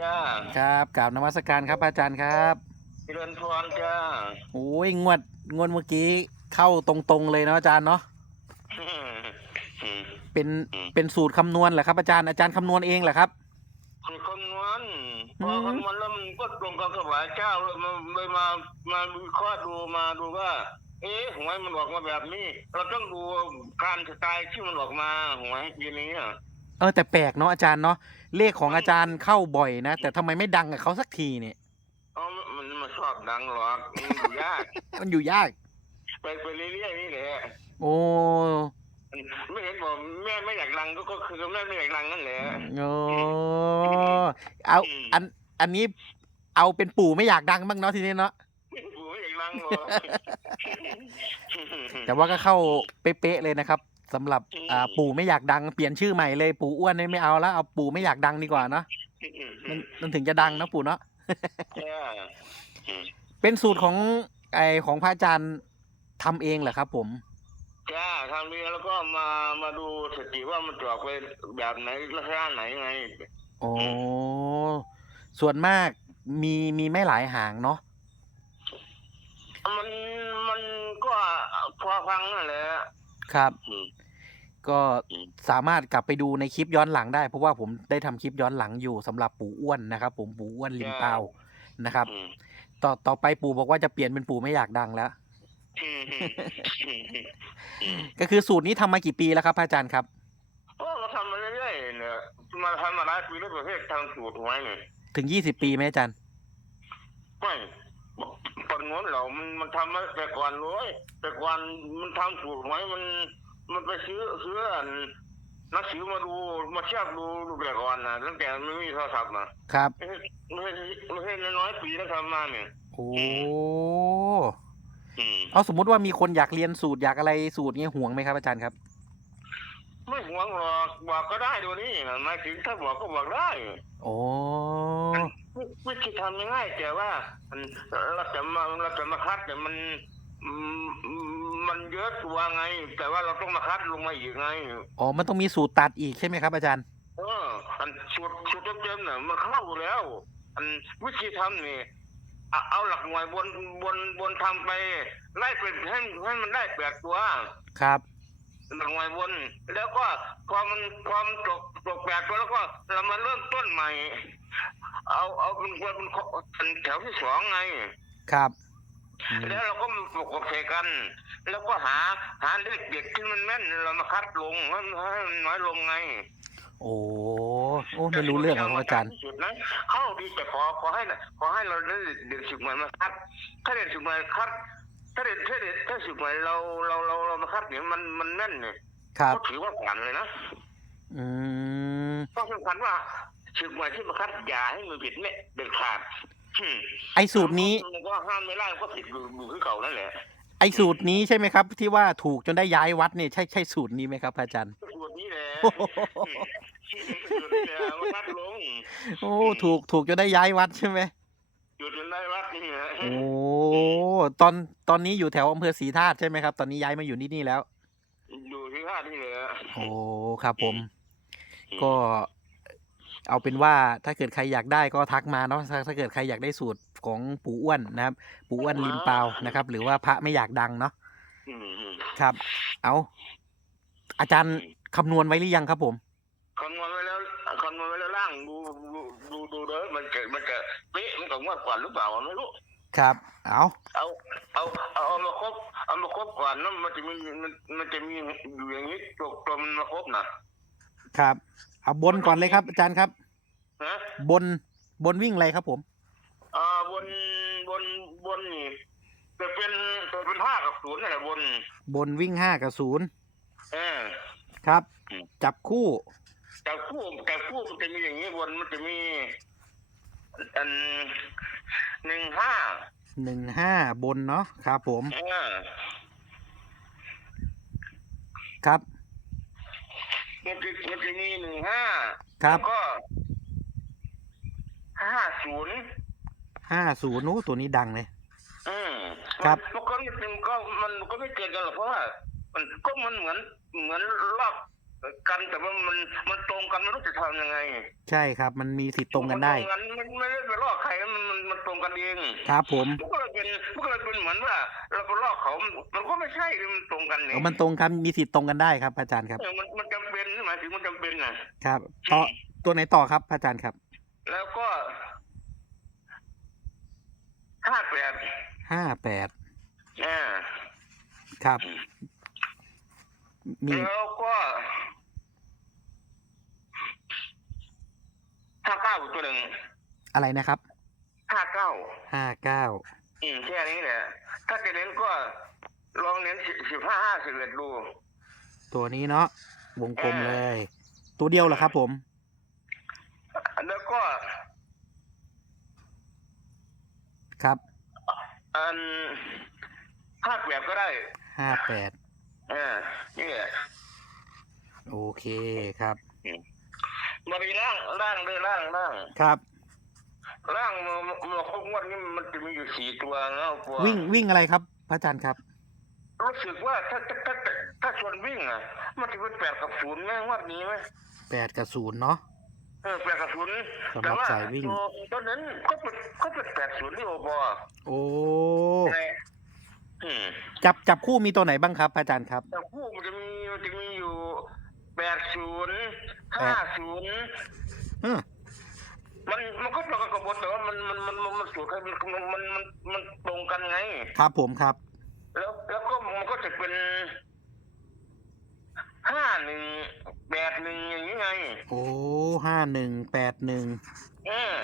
จ้าครับกราบนมัสการครับอาจารย์ครับเจริญพรจ้าโอ้ยงวดงวดเมื่อกี้เข้าตรงๆเลยเนาะอาจารย์เนาะอืมอืมเป็นอืมเป็นสูตรคำนวณเหรอครับอาจารย์อาจารย์คำนวณเองเหรอครับคือคำนวณพอือมคำนวณแล้วมันก็ตรงกับถวายเจ้าเลยมาเลยมามาวิเคราะห์ดูมาดูว่า เอ๊ะหวยมันออกมาแบบนี้ เราต้องดูการสไตล์ที่มันออกมาหวยทีนี้อะ เออแต่แปลกเนาะอาจารย์เนาะเลขของอาจารย์เข้าบ่อยนะ แต่ทำไมไม่ดังกับเขาสักทีเนี่ยเอามันมาชอบดังหรอกมันอยู่ยาก มันอยู่ยาก ไปไปเรื่อยๆนี่แหละโอ้ไม่เห็นบอกแม่ไม่อยากดังก็ก็คือแม่ไม่อยากดังนั่นแหละโอ้เอาอืมอันอันนี้เอาเป็นปู่ไม่อยากดังบ้างเนาะทีนี้เนาะกูไม่อยากดังหรอกแต่ว่าก็เข้าเป๊ะๆเลยนะครับ สำหรับอ่าปู่ไม่อยากดังเปลี่ยนชื่อใหม่เลยปู่อ้วนนี่ไม่เอาแล้วเอาปู่ไม่อยากดังดีกว่าเนาะมันมันถึงจะดังนะปู่เนาะจ้าเป็นสูตรของไอของพระอาจารย์ทำเองเหรอครับ ผมจ้าทำนี้แล้วก็มามาดูสติว่ามันจะออกไปแบบไหนลักษณะไหนไงโอ้ส่วนมากมีมีไม่หลายหางเนาะมันมันก็พอฟังนั่นแหละ ครับ อืม ก็อืม สามารถกลับไปดูในคลิปย้อนหลังได้ เพราะว่าผมได้ทำคลิปย้อนหลังอยู่สำหรับปู่อ้วนนะครับ ผมปู่อ้วนลิมเปานะครับ อืมต่อต่อไปปู่บอกว่าจะเปลี่ยนเป็นปู่ไม่อยากดังแล้ว อืมอืมก็คือสูตรนี้ทำมากี่ปีแล้วครับพระอาจารย์ครับโอ้มาทำมาเรื่อยๆเนี่ยมาทำมาหลายปีแล้วประเภททางสูตรหวยเนี่ยถึงยี่สิบปีไหมอาจารย์ ไม่ ปนง้นเรามันมันทำมาแต่ก่อนเลยแต่ก่อนมันทำสูตรหวยมัน มันไปซื้อซื้ออันหนักสือมาดูมาเทียบดูดูแต่ก่อนนะตั้งแต่ไม่มีโทรศัพท์นะครับไม่ใช่ไม่ใช่ไม่ใช่น้อยๆปีแล้วทำมาเนี่ยโอ้อืมเอาสมมุติว่ามีคนอยากเรียนสูตรอยากอะไรสูตรเงี้ยห่วงไหมครับอาจารย์ครับ ไม่หวงหรอกบอกก็ได้ดูนี่นะหมายถึงถ้าบอกก็บอกได้ โอ้ วิวิธีทำง่ายแต่ว่ามันเราจะมาเราจะมาคัดเนี่ยมันอืมมันเยอะตัวไง แต่ว่าเราต้องมาคัดลงมาอีกไงอ๋อมันต้องมีสูตรตัดอีกใช่ไหมครับอาจารย์เอออันชุดชุดเต็มๆเนี่ยมันเข้าอยู่แล้ว อันวิธีทำนี่เอาเอาหลักหน่วยบนบนบนทำไปไล่เป็นให้ให้มันได้แปดตัว ครับ หลักหน่วยบนแล้วก็พอมันพอมันตกตกแปดตัวแล้วก็เรามาเริ่มต้นใหม่ เอาเอาเป็นคนเป็นข้อเป็นแถวที่สองไง ครับอืมแล้วเราก็มาปกใส่กัน แล้วก็หาหาเลขเด็ดที่มันแม่นเรามาคัดลงให้ให้มันน้อยลงไง โอ้โอ้ไม่รู้เรื่องครับอาจารย์ที่สุดนะเข้าดีแต่ขอขอให้นะขอให้เราได้เด็กสุดใหม่มาคัด ถ้าเด็กสุดใหม่คัด ถ้าเด็กถ้าเด็กถ้าสุดใหม่เราเราเราเรามาคัดเนี่ยมันมันแม่นเนี่ยครับ ก็ถือว่าผ่านเลยนะอืมต้องสำคัญว่าสุดใหม่ที่มาคัดอย่าให้มือผิดเนี่ยเด็ดขาดอืมไอสูตรนี้มันก็ห้ามไม่ได้มันก็ผิดอยู่อยู่ที่เก่านั่นแหละไอสูตรนี้ใช่ไหมครับ ที่ว่าถูกจนได้ย้ายวัดเนี่ยใช่ใช่สูตรนี้ไหมครับอาจารย์สูตรนี้แหละโอ้โหสูตรนี้แหละมาคัดลงโอ้ถูกถูกจนได้ย้ายวัดใช่ไหมหยุดจนได้วัดนี่ฮะโอ้ ตอนตอนนี้อยู่แถวอำเภอศรีธาตุใช่ไหมครับ ตอนนี้ย้ายมาอยู่ที่นี่แล้ว อยู่ที่ท่านี่เลยโอ้ครับผม ก็เอาเป็นว่าถ้าเกิดใครอยากได้ก็ทักมาเนาะถ้าถ้าเกิดใครอยากได้สูตรของปู่อ้วนนะครับ ปู่อ้วนลิมเปานะครับ หรือว่าพระไม่อยากดังเนาะอืมอืมครับ เอาอาจารย์คำนวณไว้หรือยังครับผม คำนวณไว้แล้วคำนวณไว้แล้วล่างดูดูดูดูเด้อมันจะมันจะเป๊ะมันกับงวดก่อนหรือเปล่าไม่รู้ ครับ เอาเอาเอาเอาเอามาครบเอามาครบก่อนนะมันจะมีมันมันจะมีอยู่อย่างนี้ตัวตัวมันมาครบนะครับ เอาบนก่อนเลยครับ อาจารย์ครับนะบนบนวิ่งอะไรครับผมอ่าบนบนบนนี่จะเป็นจะเป็นห้ากับศูนย์นี่แหละบน บนวิ่งห้ากับศูนย์เออ ครับ อืม จับคู่แต่คู่แต่คู่มันจะมีอย่างนี้บนมันจะมี อัน หนึ่งห้าหนึ่งห้าบนเนาะครับผมเออครับมันจะมันจะมีหนึ่งห้าครับแล้วก็ห้าศูนย์ห้าศูนย์นู้ตัวนี้ดังเลย อืมครับ มันก็ไม่เป็นก็มันก็ไม่เกินกันหรอกเพราะว่ามันก็มันเหมือนเหมือนรอบ กันแต่ว่ามันมันตรงกันไม่รู้จะทำยังไง ใช่ครับ มันมีสิทธิ์ตรงกันได้มัตรงกันมันไม่ได้ไปลอกใครมันมันมันตรงกันเองครับผมมันก็เลยเป็นมันก็เลยเป็นเหมือนว่า เราไปลอกเขามันมันก็ไม่ใช่มันตรงกันนี่เอามันตรงครับมีสิทธิ์ตรงกันได้ครับพระอาจารย์ครับเออมันมันจำเป็นหมายถึงมันจำเป็นนะครับต่อตัวไหนต่อครับพระอาจารย์ครับ แล้วก็ห้าแปดห้าแปดอ่าครับมีแล้วก็ ห้าเก้าตัวหนึ่งอะไรนะครับห้าเก้าห้าเก้าอืมแค่นี้แหละถ้าจะเน้นก็ลองเน้นสิบห้าห้าสิบเอ็ดดู ตัวนี้เนาะวงกลมเลย ตัวเดียวเหรอครับผม แล้วก็ ครับ อันห้าแปดก็ได้ห้าแปดอ่านี่แหละโอเคครับ มาดีร่างร่างด้วยร่างร่างครับ ร่างมามาครบงวดนี้มันจะมีอยู่สี่ตัวนะตัววิ่งวิ่งอะไรครับ พระอาจารย์ครับ รู้สึกว่าถ้าถ้าถ้าถ้าถ้าชวนวิ่งอะ มันจะเป็นแปดกับศูนย์ไหมงวดนี้ไหมแปดกับศูนย์เนาะเออแปดกับศูนย์สำหรับแต่ว่าสายวิ่ง ตัวตัวนั้นก็เป็นก็เป็นแปดศูนย์ที่โอปอโอ้แต่อืมจับจับคู่มีตัวไหนบ้างครับพระอาจารย์ครับ แต่คู่มันจะมีมันจะมีอยู่ แปดศูนย์ห้าศูนย์อืมมันมันก็ตรงกันกับบทแต่ว่ามันมันมันมันมันสูตรมันมันมันมันมันตรงกันไง ครับผมครับ แล้วแล้วก็มันก็จะเป็นห้าหนึ่งแปดหนึ่งอย่างนี้ไงโอ้ห้าหนึ่งแปดหนึ่งเออ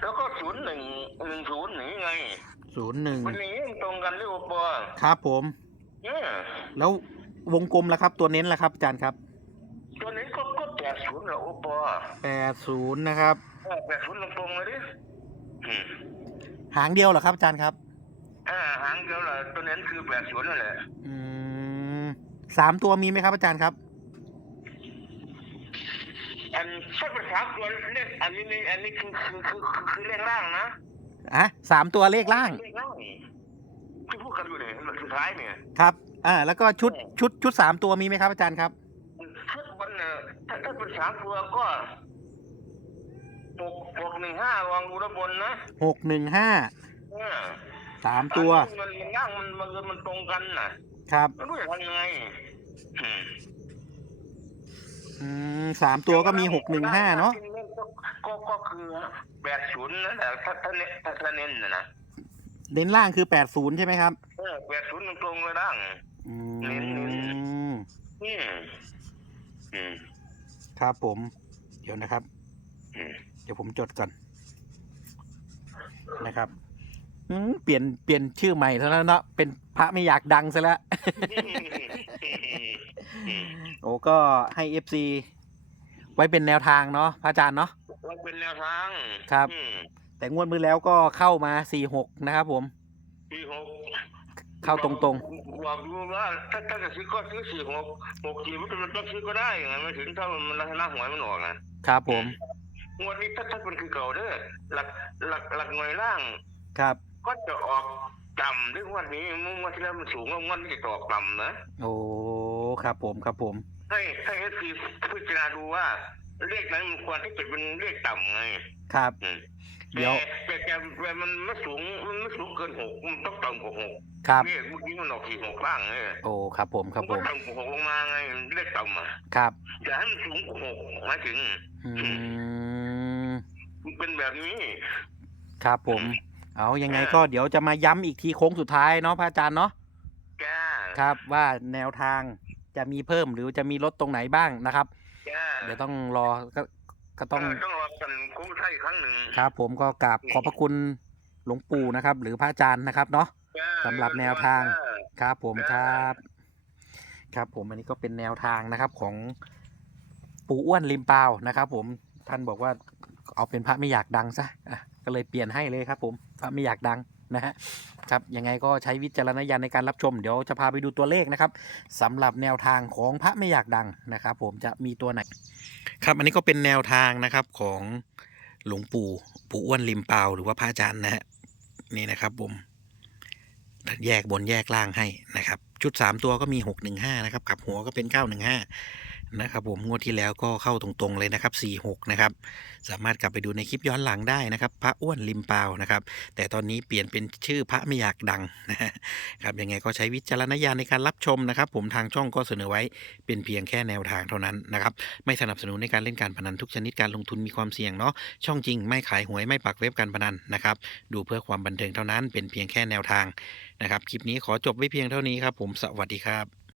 แล้วก็ศูนย์หนึ่งหนึ่งศูนย์อย่างนี้ไงศูนย์หนึ่งมันอย่างนี้มันตรงกันหรือเปล่าครับผม เออแล้ววงกลมแล้วครับ ตัวเน้นแล้วครับอาจารย์ครับตัวนี้ก็ก็แปด ศูนย์เหรอโอปอแปดศูนย์นะครับ แปดศูนย์ตรงๆเลยดิอืมหางเดียวเหรอครับอาจารย์ครับ อ่าหางเดียวแหละตัวนั้นคือแปดศูนย์นั่นแหละอืมสามตัวมีไหมครับอาจารย์ครับ อันถ้าเป็นสามตัวเลขอันนี้นี่อันนี้คือคือคือคือคือเลขล่างนะอะสามตัวเลขล่าง เลขล่างที่พูดกันอยู่เนี่ยมันสุดท้ายเนี่ย ครับ อ่า แล้วก็ชุดชุดชุดสามตัวมีไหมครับอาจารย์ครับชุดบนเนี่ย ถ้าถ้าเป็นสามตัวก็หกหกหนึ่งห้าลองดูด้านบนนะหกหนึ่งห้าเออสามตัวอันนี้มันมันล่างมันมันมันตรงกันน่ะครับไม่รู้จะทำยังไงอืมอืมสามตัวก็มีหกหนึ่งห้าเนาะก็ก็คือแปดศูนย์นั่นแหละถ้าถ้าเน้นถ้าถ้าเน้นนะนะเน้นล่างคือแปดศูนย์ใช่ไหมครับเออแปดศูนย์ตรงๆเลยล่าง อืเน้นมอืม อืม ครับผม เดี๋ยวนะครับ อืมเดี๋ยวผมจดก่อนนะครับอืมเปลี่ยนเปลี่ยนชื่อใหม่ซะแล้วเนาะเป็นพระไม่อยากดังซะแล้วโอ้ก็ให้เอฟซีไว้เป็นแนวทางเนาะพระอาจารย์เนาะมันเป็นแนวทางครับ อืมแต่งวดมือแล้วก็เข้ามาสี่หกนะครับผมสี่หก เข้าตรงบอกดูว่าถ้าถ้าจะซื้อก็ซื้อสี่หกหกสี่มันจะมันต้องซื้อก็ได้ไงไม่ถึงถ้ามันลักษณะหวยมันออกนะๆครับผม งวดนี้ถ้าถ้าเป็นคือเก่าเด้อหลักหลักหลักหน่วยล่าง ครับ ก็จะออกต่ำด้วยงวันนี้มึงวันที่แล้วมันสูงแล้วงวันนี้จะออกต่ำนะ โอ้ ครับผม ครับผม ให้ให้เอฟซีพิจารณาดูว่าเลขนั้นมันควรที่จะเป็นเลขต่ำไงครับ อืมเดี๋ยว แต่ แต่แต่มันไม่สูงมันไม่สูงเกินหกมันต้องต่ำกว่าหกครับเลขเมื่อกี้มันออกสี่หกบ้างไงโอ้ครับผมครับมันผก็มต่ำกว่าหกลงมาไงเลขต่ำอะครับอย่าให้มันสูงกว่าหกหมายถึงอืมมันเป็นแบบนี้ ครับผม เอายังไงก็เดี๋ยวจะมาย้ำอีกทีโค้งสุดท้ายเนาะพระอาจารย์เนาะจ้าครับว่าแนวทางจะมีเพิ่มหรือจะมีลดตรงไหนบ้างนะครับจ้าเดี๋ยวต้องรอก็ก็ต้องเต้องรอกัน คงใช่อีกครั้งหนึ่ง ครับ ผมก็กราบขอบพระคุณหลวงปู่นะครับ หรือพระอาจารย์นะครับเนาะจ้าสำหรับแนวทางจ้ครับผมคครัรับบครับผมอันนี้ก็เป็นแนวทางนะครับของปู่อ้วนริมเปล่านะครับผมท่านบอกว่าเอาเป็นพระไม่อยากดังซะอะก็เลยเปลี่ยนให้เลยครับ ผมพระไม่อยากดังนะฮะครับยังไงก็ใช้วิจารณญาณในการรับชม เดี๋ยวจะพาไปดูตัวเลขนะครับสำหรับแนวทางของพระไม่อยากดังนะครับ ผมจะมีตัวไหน ครับอันนี้ก็เป็นแนวทางนะครับของ หลวงปู่ปู่อ้วนริมเปาหรือว่าพระอาจารย์นะฮะนี่นะครับผมแยกบนแยกล่างให้นะครับ ชุด 3 ตัวก็มี 615 นะครับกับหัวก็เป็น 915 นะครับผมงวดที่แล้วก็เข้าตรงๆเลยนะครับ 46 นะครับ สามารถกลับไปดูในคลิปย้อนหลังได้นะครับ พระอ้วนริมเปานะครับ แต่ตอนนี้เปลี่ยนเป็นชื่อพระไม่อยากดังนะครับยังไงก็ใช้วิจารณญาณในการรับชมนะครับ ผมทางช่องก็เสนอไว้เป็นเพียงแค่แนวทางเท่านั้นนะครับ ไม่สนับสนุนในการเล่นการพนันทุกชนิดการลงทุนมีความเสี่ยงเนาะช่องจริงไม่ขายหวยไม่ปักเว็บการพนันนะครับดูเพื่อความบันเทิงเท่านั้นเป็นเพียงแค่แนวทางนะครับคลิปนี้ขอจบไว้เพียงเท่านี้ครับ ผมสวัสดีครับ